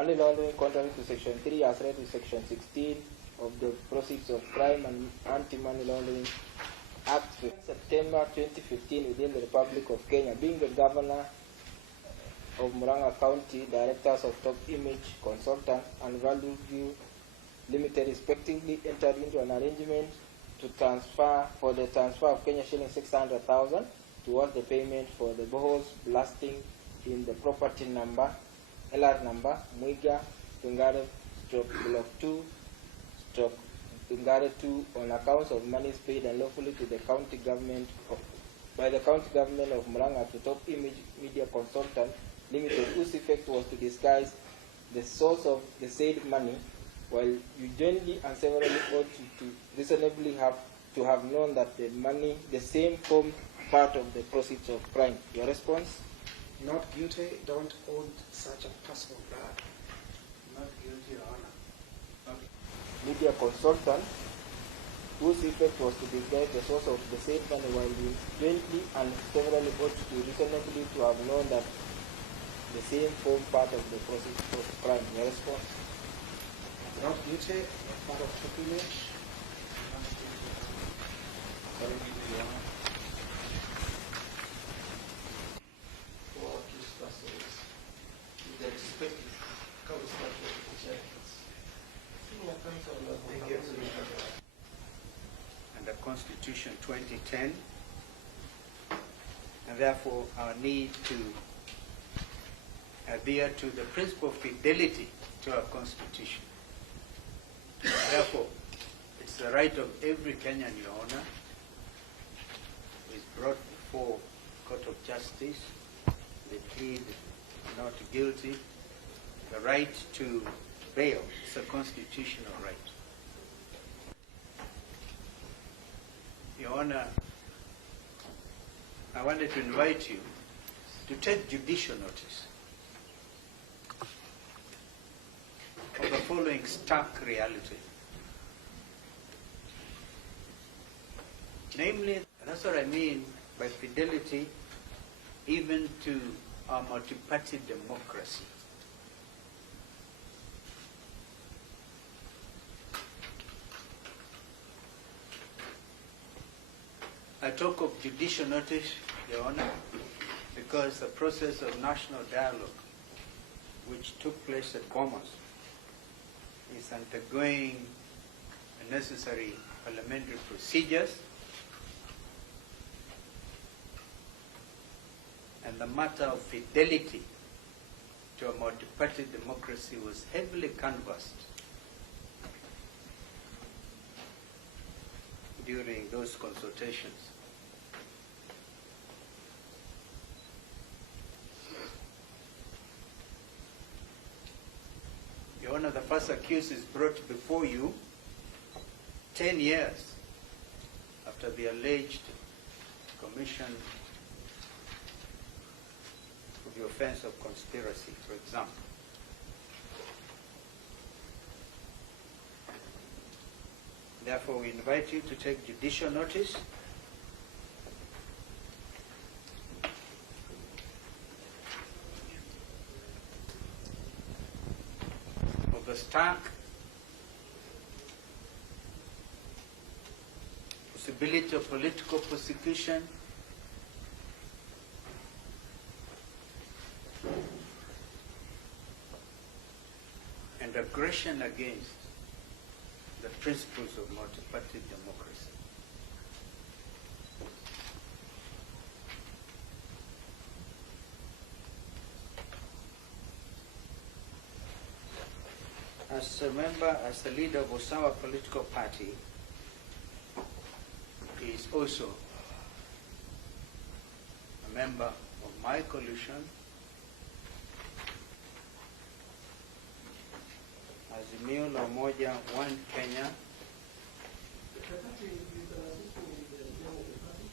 Money laundering contrary to Section 3 as read with Section 16 of the Proceeds of Crime and Anti-Money Laundering Act 5 September 2015 within the Republic of Kenya, being the Governor of Murang'a County, Directors of Top Image Consultant and Value View Limited respectively entered into an arrangement to transfer of Kenya shilling 600,000 towards the payment for the boreholes blasting in the property number LR number Mwiga Tungare Block 2 Tungare 2 on accounts of monies paid unlawfully to the county government by the county government of Murang'a to Top Image Media Consultant Limited, whose effect was to disguise the source of the said money, while you jointly and severally ought to reasonably have known that the money, the same, formed part of the proceeds of crime. Your response? Not guilty, don't own such a personal blood. Not guilty, Your Honor. Media consultant, whose effect was to disguise the source of the said money, while you jointly and severally ought to reasonably to have known that the same formed part of the proceeds of crime. Your response? Not guilty, part of tutelage. According to Your Honor. Under Constitution 2010, and therefore our need to adhere to the principle of fidelity to our Constitution. Therefore, it's the right of every Kenyan, Your Honor, who is brought before Court of Justice, they plead not guilty, the right to bail. It's a constitutional right. Your Honor, I wanted to invite you to take judicial notice of the following stark reality. Namely, that's what I mean by fidelity even to our multi-party democracy. I talk of judicial notice, Your Honor, because the process of national dialogue, which took place at Bomas, is undergoing the necessary parliamentary procedures, and the matter of fidelity to a multi-party democracy was heavily canvassed during those consultations. Your Honor, the first accused is brought before you 10 years after the alleged commission of the offense of conspiracy, for example. Therefore, we invite you to take judicial notice of the stark possibility of political persecution and aggression against the principles of multi-party democracy. As a member, as the leader of Osawa political party, he is also a member of my coalition, Azimio la Umoja, One Kenya.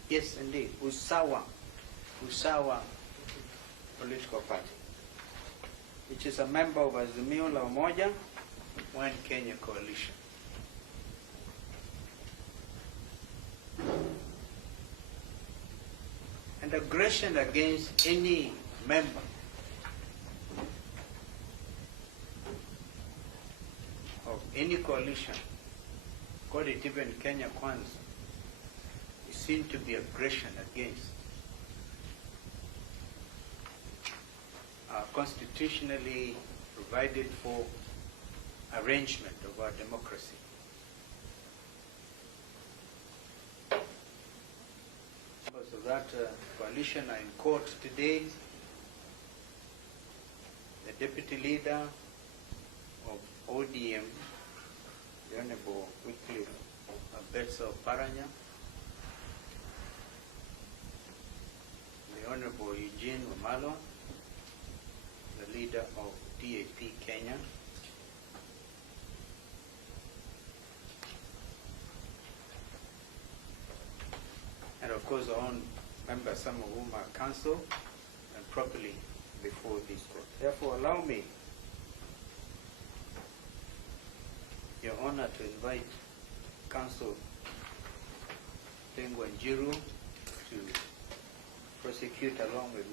Yes, indeed, Usawa political party, which is a member of Azimio la Umoja, One Kenya coalition. And aggression against any member of any coalition, call it even Kenya Kwanza, is seen to be aggression against constitutionally provided for arrangement of our democracy. Members of that coalition are in court today. The deputy leader of ODM, the Honorable Wycliffe Abetsa Paranya, the Honorable Eugene Wamalwa, the leader of DAP Kenya, and of course our own members, some of whom are counsel and properly before this court. Therefore, allow me, Your Honor, to invite Counsel Tengwa Njiru to prosecute along with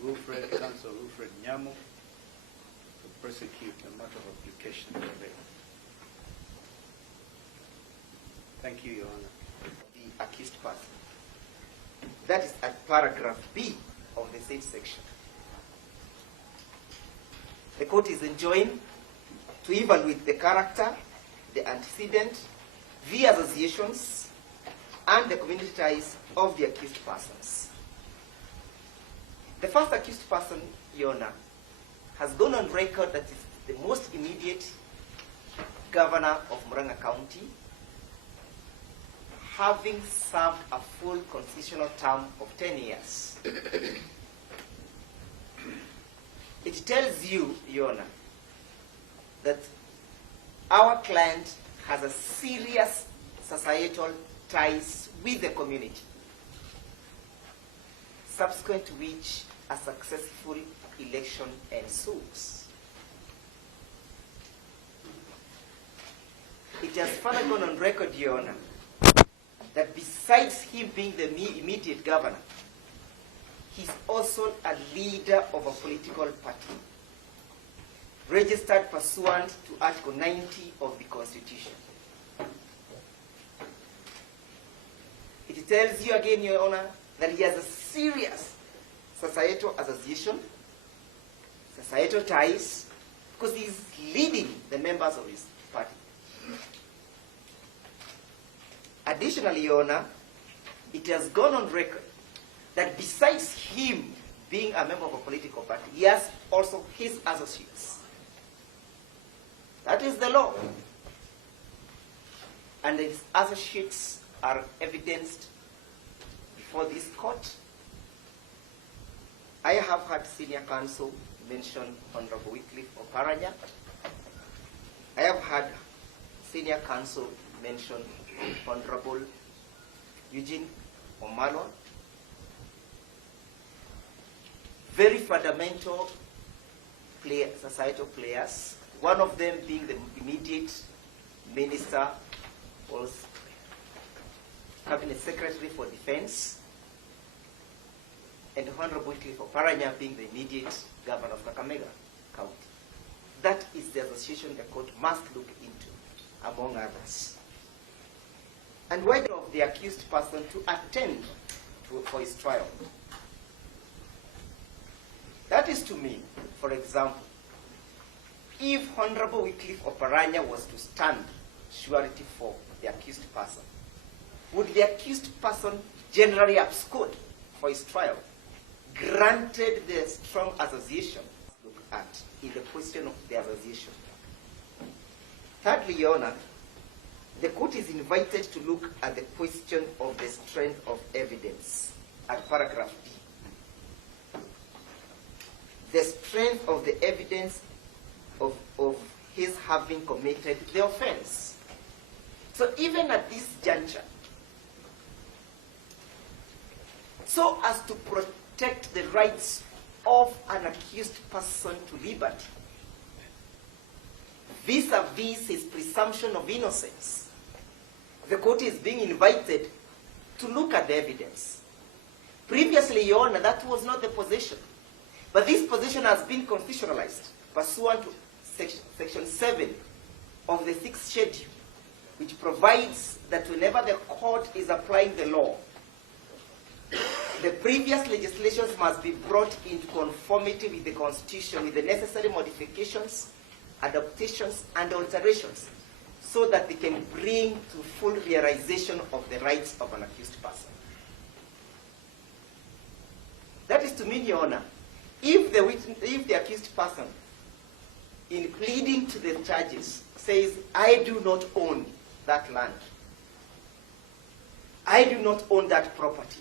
Counsel Wilfred Nyamu, to prosecute the matter of application of bail. Thank you, Your Honor. The accused person. That is at paragraph B of the same section. The court is enjoined to evaluate the character, the antecedent, the associations, and the community ties of the accused persons. The first accused person, Your Honor, has gone on record that is the most immediate governor of Murang'a County, having served a full constitutional term of 10 years. It tells you, Your Honor, that our client has a serious societal ties with the community, subsequent to which a successful election ensues. It has further gone on record, Your Honor, that besides him being the immediate governor, he's also a leader of a political party, registered pursuant to Article 90 of the Constitution. It tells you again, Your Honor, that he has a serious societal association, societal ties, because he's leading the members of his party. Additionally, Your Honor, it has gone on record that besides him being a member of a political party, he has also his associates. That is the law. And his associates are evidenced before this court. I have had senior counsel mention Honorable Wycliffe Oparanya. I have had senior counsel mention Honorable Eugene Wamalwa. Very fundamental societal players, one of them being the immediate minister, was Cabinet Secretary for Defense, and Honorable Wycliffe Oparanya being the immediate governor of Kakamega County. That is the association the court must look into, among others. And whether of the accused person to attend for his trial. That is to mean, for example, if Honorable Wycliffe Oparanya was to stand surety for the accused person, would the accused person generally abscond for his trial, granted the strong association look at in the question of the association? Thirdly, Your Honor, the court is invited to look at the question of the strength of evidence at paragraph D. The strength of the evidence of his having committed the offense. So even at this juncture, so as to protect the rights of an accused person to liberty, vis-a-vis his presumption of innocence, the court is being invited to look at the evidence. Previously, Your Honor, that was not the position. But this position has been constitutionalized pursuant to Section 7 of the 6th schedule, which provides that whenever the court is applying the law, the previous legislations must be brought into conformity with the Constitution with the necessary modifications, adaptations, and alterations so that they can bring to full realization of the rights of an accused person. That is to mean, Your Honor, if the accused person, in pleading to the charges, says, I do not own that land, I do not own that property,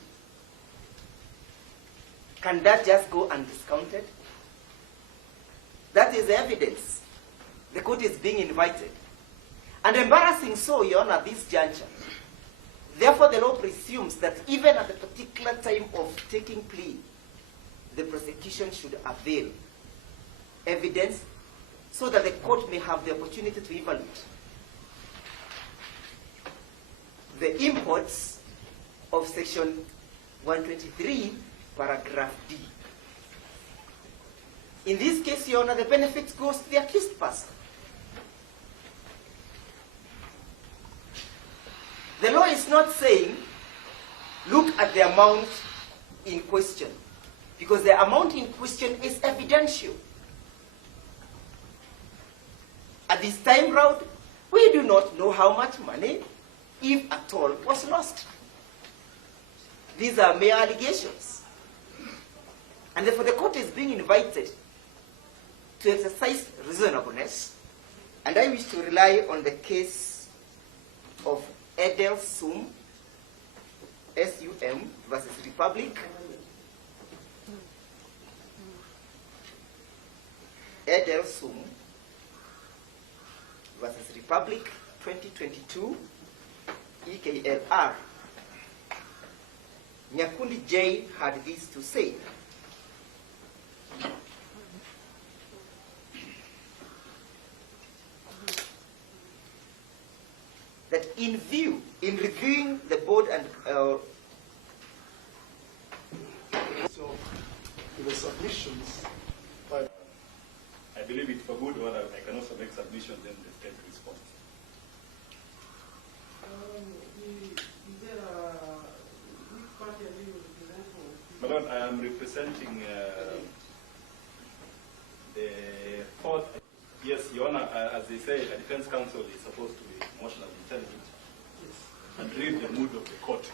can that just go undiscounted? That is evidence. The court is being invited. And embarrassing so, Your Honor, at this juncture. Therefore, the law presumes that even at the particular time of taking plea, the prosecution should avail evidence so that the court may have the opportunity to evaluate the imports of Section 123, paragraph D. In this case, Your Honor, the benefit goes to the accused person. The law is not saying, look at the amount in question, because the amount in question is evidential. At this time round, we do not know how much money, if at all, was lost. These are mere allegations. And therefore, the court is being invited to exercise reasonableness. And I wish to rely on the case of Edel Sum, S-U-M, versus Republic. Edel Sum versus Republic, 2022, EKLR. Nyakundi J had this to say. That in reviewing the board and So, to the submissions, but I believe it for good order. I can also make submissions and the state response. which party are you representing? Madam, I am representing the fourth. Yes, Your Honor, as they say, a defense counsel is supposed to be emotionally intelligent and read the mood of the court.